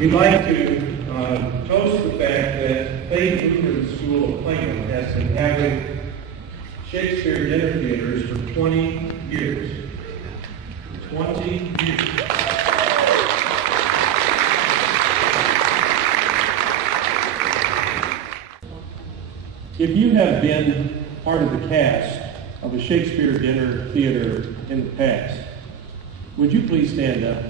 We'd like to toast the fact that Faith Lutheran School of Plano has been having Shakespeare dinner theaters for 20 years. 20 years. If you have been part of the cast of a Shakespeare dinner theater in the past, would you please stand up?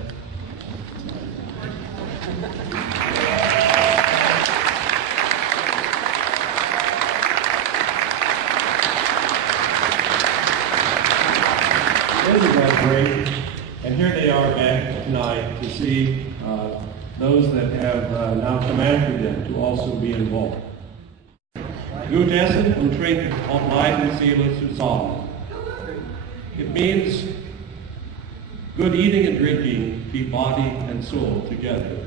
Isn't that great? And here they are back tonight to see those that have now come after them to also be involved. Gut essen und trinken und bleiben Seele zusammen. It means good eating and drinking keep body and soul together.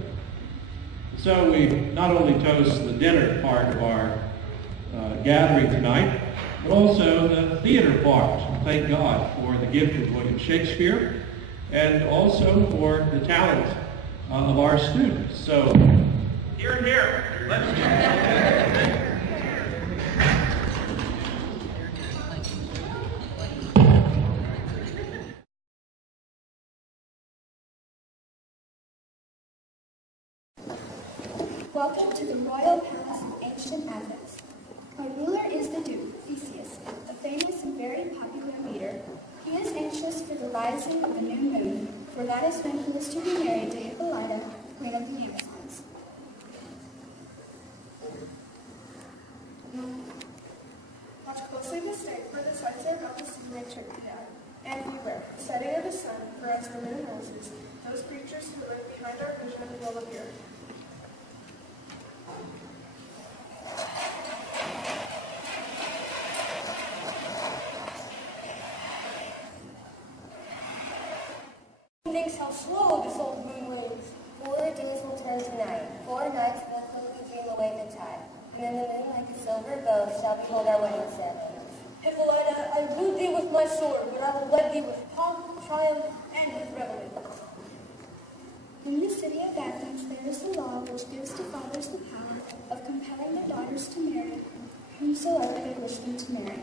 So we not only toast the dinner part of our gathering tonight, but also the theater part. Thank God for the gift of William Shakespeare and also for the talent of our students. So, hear and hear. Let's Welcome to the royal palace of ancient Athens. Our ruler is the Duke, Theseus, a famous and very popular leader. He is anxious for the rising of the new moon, for that is when he is to be married to Hippolyta, queen of the Amazons. Watch closely this day, for the sights are about to see nature down. And beware, the setting of the sun, for as the moon rises, those creatures who live behind our vision will appear. Thinks how slow this old moon waves. 4 days will turn to night. 4 nights will quickly dream away the time. And then the moon like a silver bow shall behold our wedding ceremonies. Hippolyta, I wooed thee with my sword, but I will wed thee with pomp, triumph, and with revelry. In the city of Athens, there is a law which gives to fathers the power of compelling their daughters to marry whomsoever they wish them to marry.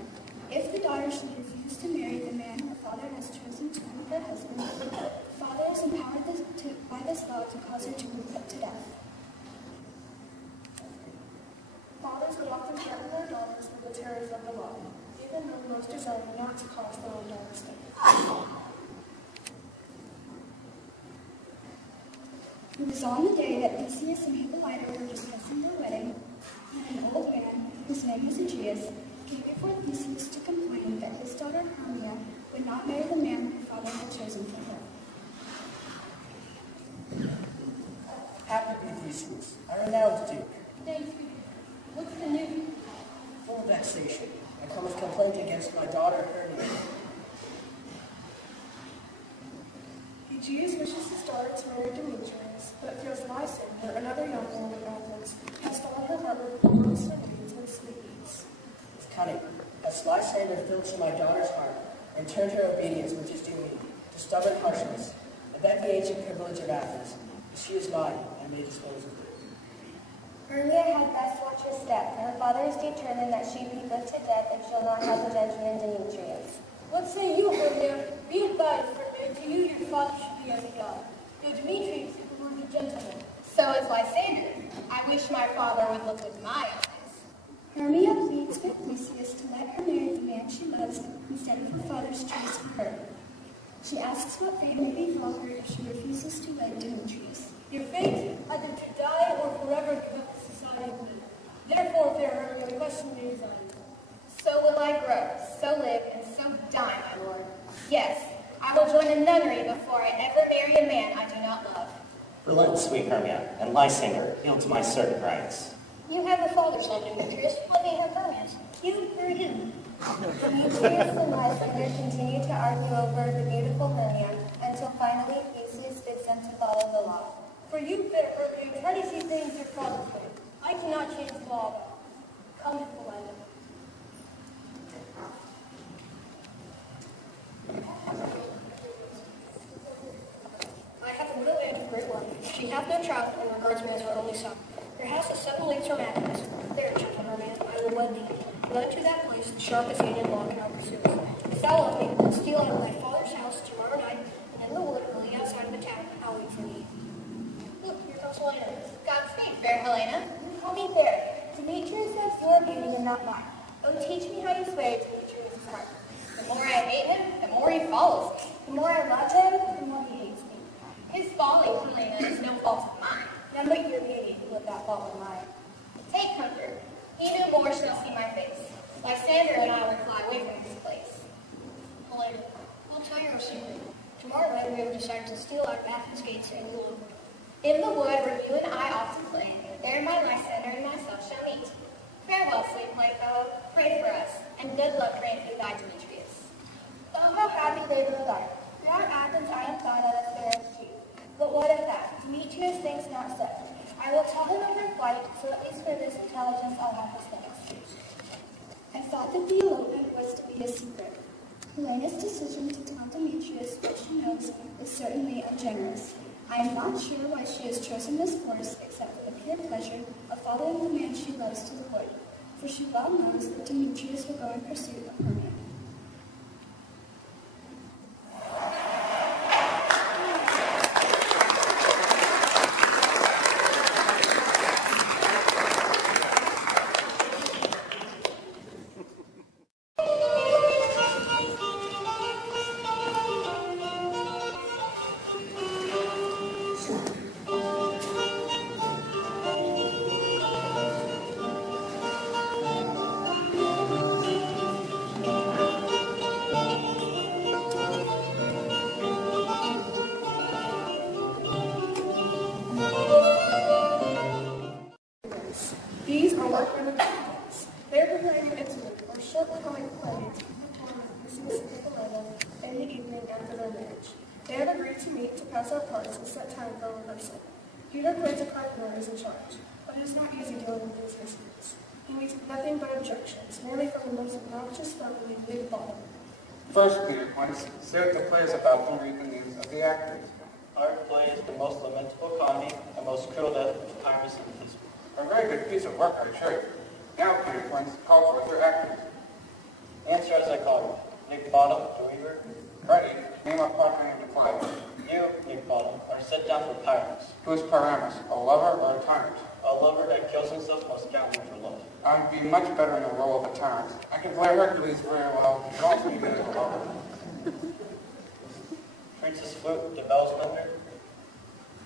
If the daughter should refuse to marry the man her father has chosen to be her husband, the father is empowered by this law to cause her to be put to death. Fathers would often threaten their daughters with the terrors of the law, even though most desire not to cause their own daughters to. It was on the day that Theseus and Hippolyta were discussing their wedding, and an old man, whose name was Aegeus, came before Theseus to complain that his daughter Hermia would not marry the man her father had chosen for her. Happy Theseus, our renowned Duke. Thank you. What's the news? Full vexation. I come with complaint against my daughter Hermia. Aegeus wishes his daughter to marry Demetrius, but fears Lysander, another young woman of Athens, has stolen her heart with perverse deeds and sleeps. With cunning, has Lysander filched my daughter's heart and turned her obedience, which is due me, to stubborn harshness. I bet the ancient privilege of Athens. If she is mine, I may dispose of her. Hermia had best watch her step, for her father is determined that she be put to death if she'll not have the gentleman Demetrius. What say you, Hermia? Be advised, for to you your father should be as a god. Though Demetrius is the word of gentleman. So is Lysander. I wish my father would look with my eyes. Hermia pleads with Theseus to let her marry the man she loves instead of her father's choice for her. She asks what fate may befall her if she refuses to wed Demetrius. Your fate, either to die or forever give up the society of men. Therefore, fair Hermia, the question may resign. So will I grow, so live, and so die, my lord. Yes, I will join a nunnery before I ever marry a man I do not love. Relent, sweet Hermia, and Lysander, yield to my certain rights. You have a father's son, Demetrius. Let me have Hermia's. You marry him. Demetrius and Lysander continue to argue over the beautiful Hermia until finally Theseus bids them to follow the law. For you, fair Hermia, try to see things your father's way. I cannot change the law. Come, Hippolyta. I have a little and a great one. She hath no child, and regards me as her only son. Your house is 7 leagues from Athens. There, gentle merman, I will wed thee. Led to that place, the sharpest hated law cannot pursue. If thou love me, then steal out of thy father's house tomorrow night, and in the wood, early outside of the town, I'll wait for thee. Look, here comes Helena. Godspeed, fair Helena. Call me fair. Demetrius has your beauty and not mine. Oh, teach me how you sway Demetrius' heart. The more I hate him, the more he follows me. The more I love him, the more he hates me. His folly, Helena, is no fault of mine. None but your beauty with that fault of mine. Take comfort. He no more shall see my face. Lysander and I will fly away from this place. Helena, I'll tell you a secret. Tomorrow night we have decided to steal out of Athens gates and go over. In the wood where you and I often play, there my Lysander and myself shall meet. Farewell, sweet playfellow. Pray for us, and good luck grant thee thy Demetrius. Oh, how happy they will die. Throughout Athens I am thought of as fair as she. But what of that? Demetrius thinks not so. I will tell him of her flight, so at least for this intelligence I'll have his thanks. I thought that the elopement was to be a secret. Helena's decision to tell Demetrius what she knows is certainly ungenerous. I am not sure why she has chosen this course except for the pure pleasure of following the man she loves to the wood, for she well knows that Demetrius will go in pursuit of Hermia. These are my friend acquaintances. They are preparing Midsummer, or shortly coming play, to perform Christmas with Helena in the evening after their marriage. They have agreed to meet to pass out parts and set time for rehearsal. Peter plays a carpenter is in charge, but it is not easy dealing with these instruments. He meets nothing but objections, merely from the most obnoxious lovely big bottom. First, Peter points, say what the play is about and read the names of the actors. Our play is the most lamentable comedy and most cruel death of Pyrrhus in history. A very good piece of work, I assure you. Now, Peter points, call forth your actors. Answer as I call you. Nick Bottom, the Weaver. Ready, name a partner in the play. You, Nick Bottom, are set down for Pyrrhus, Who is Pyramus, a lover or a tyrant? a lover that kills himself most gallantly for love. I'd be much better in the role of a tyrant. I can play Hercules very well, but also be good as a lover. Princess Flute, the bell's mender.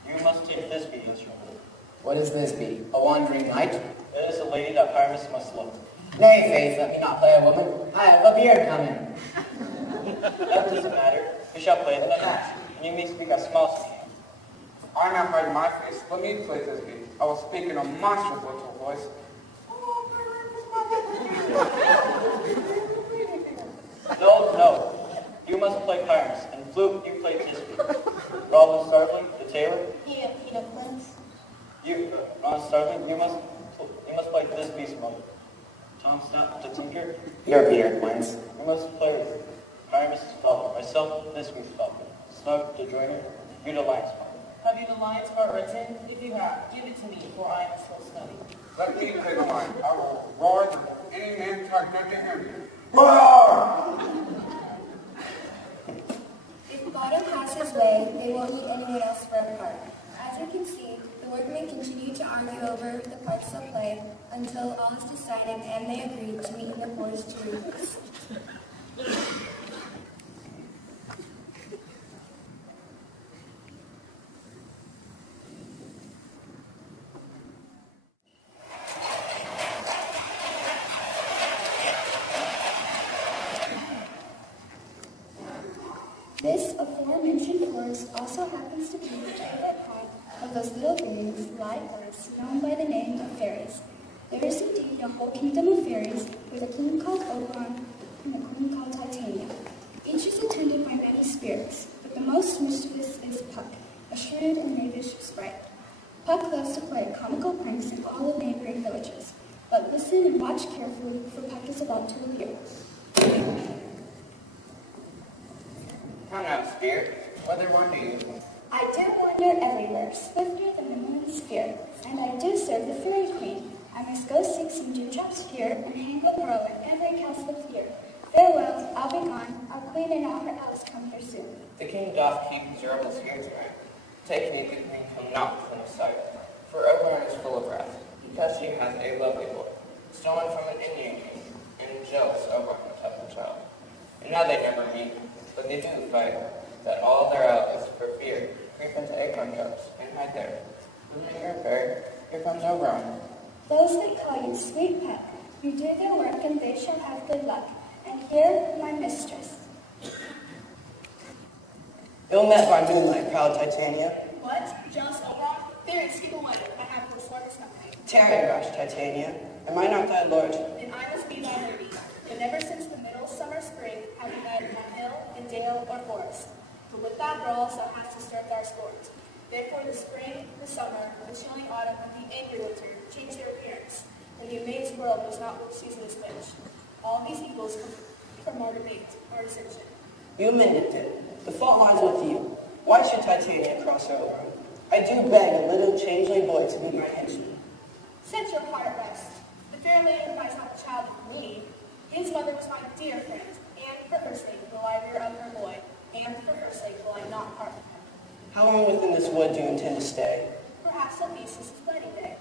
You must take Thisbe as your lord. What is this be? A wandering knight? It is a lady that Pyrrhus must love. Nay, faith, let me not play a woman. I have a beard coming. That doesn't matter. You shall play the knight, and you may speak as small as you can. I now hide my face. Let me play Thisbe. I will speak in a monstrous little voice. No. You must play Pyrrhus, and Flute, you play Thisbe. Robin Starveling, the tailor. You, Ron Starveling, you must play Thisbe's mother. Tom Snap, the tinker. Your Peter Quince. You must play Pyrrhus' father. Myself, Thisbe's father. Snug, the joiner. You, the lion's father. Have you the lion's part written? If you have, give it to me, for I am still study. Let me play the line. I will roar that any man try not to hear me. If Bottom has his way, they won't need anyone else for a part. As you can see, the workmen continue to argue over the parts they'll play until all is decided and they agree to meet in the forest to rehearse. This aforementioned forest also happens to be the favorite haunt of those little beings, live birds, known by the name of fairies. There is indeed a whole kingdom of fairies, with a king called Oberon and a queen called Titania. Each is attended by many spirits, but the most mischievous is Puck, a shrewd and knavish sprite. Puck loves to play comical pranks in all the neighboring villages, but listen and watch carefully, for Puck is about to appear. Come now, spirit. Whether one do you? I do wander everywhere, swifter than the moon's sphere, and I do serve the fairy queen. I must go seek some dewdrops here, and hang a pearl in every castle here. Farewell, I'll be gone. Our queen and all her elves come here soon. The king doth keep his revels here tonight. Take me, good queen, come not within sight. For Oberon is full of wrath, because she hath a lovely boy, stolen from an Indian king, and jealous Oberon must have the child. And now they never meet, but they do fight, that all their allies, for fear, creep into acorn cups and hide there. When they hear fairy, here comes Oberon. Those that call you sweet pet, you do their work and they shall have good luck. And here, my mistress. Ill met by moonlight, proud Titania. What? Jealous Oberon? There is the one. I have the slightest nothing. Tarry, rash Titania. Am I not thy lord? And I must be thy lady. But never since the middle summer spring have we met on hill, in dale, or forest. For with that girl thou hast disturbed our sport. Therefore the spring, the summer, the chilling autumn, and the angry winter change their appearance, and the amazed world knows not which season is which. All these evils come from our debate, our dissension. You amended it. The fault lies with you. Why should Titania cross over? I do beg a little changeling boy to be my henchman. Set your heart at rest. The fair lady provides not the child with me. His mother was my dear friend, and for her sake will I rear up her boy, and for her sake will I not part with him. How long within this wood do you intend to stay? Perhaps at least this is wedding day.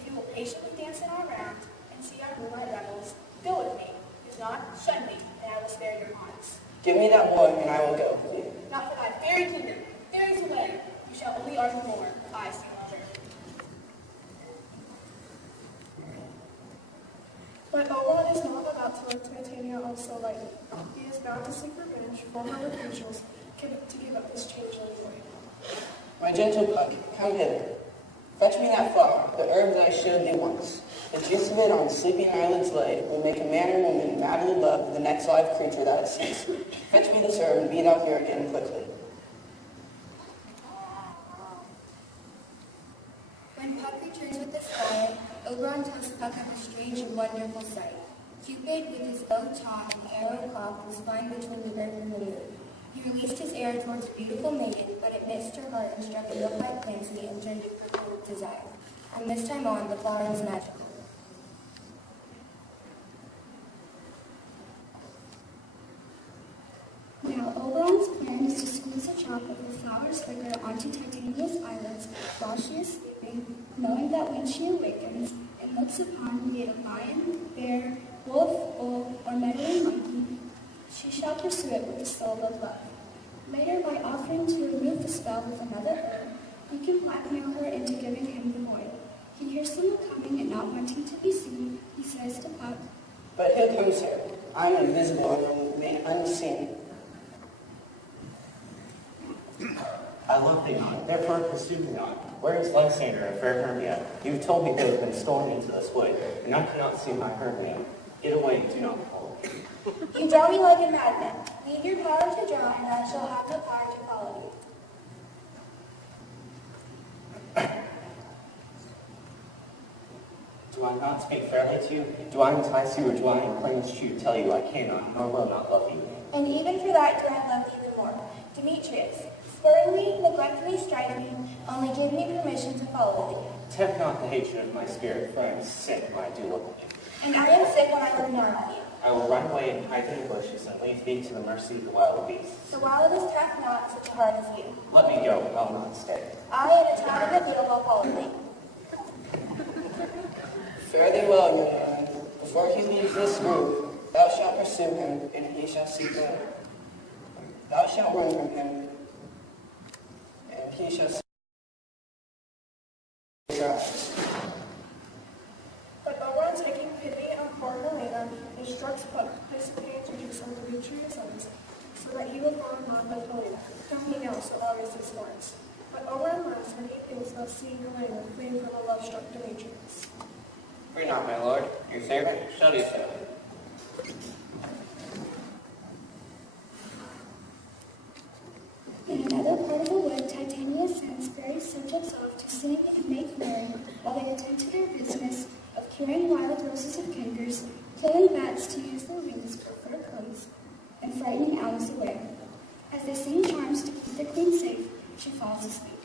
If you will patiently dance in our round, and see our moonlight revels, go with me. If not, shun me, and I will spare your haunts. Give me that boy, and I will go with you. Not for thy fairy kingdom. There is a way. You shall only argue more. I see mother. But Oberon is not about to let Titania off so lightly. He is bound to seek revenge for her refusals to give up this changeling boy. My gentle puck, come hither. Fetch me that flower, the herb that I showed thee once. The juice of it on sleeping eyelids laid will make a man or woman madly love the next live creature that it sees. Fetch me this herb and be thou here again quickly. When Puck returns with this flower, Oberon tells Puck of a strange and wonderful sight. Cupid, with his bow taut and arrow cocked, was flying between the earth and the moon. He released his arrow towards the beautiful maiden, but it missed her heart and struck a milk-like fancy and turned it purple with desire. From this time on, the flower was magical. Now, Oberon's plan is to squeeze a drop of the flower's liquor onto Titania's eyelids while she is sleeping, knowing that when she awakens and looks upon be it a lion, bear, wolf, bull, or meddling monkey, she shall pursue it with the soul of love. Later, by offering to remove the spell with another herb, he can blackmail her into giving him the boy. He hears someone coming and not wanting to be seen, he says to Puck, But who comes here? I am invisible and will remain unseen. I love thee not, therefore pursue me not. Where is Lysander and fair Hermia? You have told me they have been stolen into this wood, and I cannot see my Hermia. Get away, do not follow. You draw me like a magnet. Leave your power to draw, and I shall have the power to follow you. Do I not speak fairly to you? Do I entice you, or do I in plainest truth tell you I cannot nor will not love you? And even for that do I love you even more. Demetrius, spurn me, neglectfully strike me, only give me permission to follow thee. Tempt not the hatred of my spirit, for I am sick when I do look at you. And I am sick when I look down on you. I will run away and hide in the bushes and leave thee to the mercy of the wild beasts. The wildest hath not such a heart as you. Let me go, I'll not stay. I and a child of the field will follow thee. Fare thee well, young man. Before he leaves this group, thou shalt pursue him, and he shall seek thee. Thou shalt run from him, and he shall seek your eyes. But Oberon, taking pity on Helena, instructs Puck to place the hands of his son Demetrius' sons, so that he will fall in love with Helena, whom he knows will always his horns. But Oberon laughs when he thinks of seeing Helena fleeing from the love-struck Demetrius. Fear not, my lord. Your servant shall do so. In another part of the wood, Titania sends fairy subjects off to sing and make merry while they attend to their business of curing wild roses of cankers, killing bats to use their wings for fur coats, and frightening owls away. As they sing charms to keep the queen safe, She falls asleep.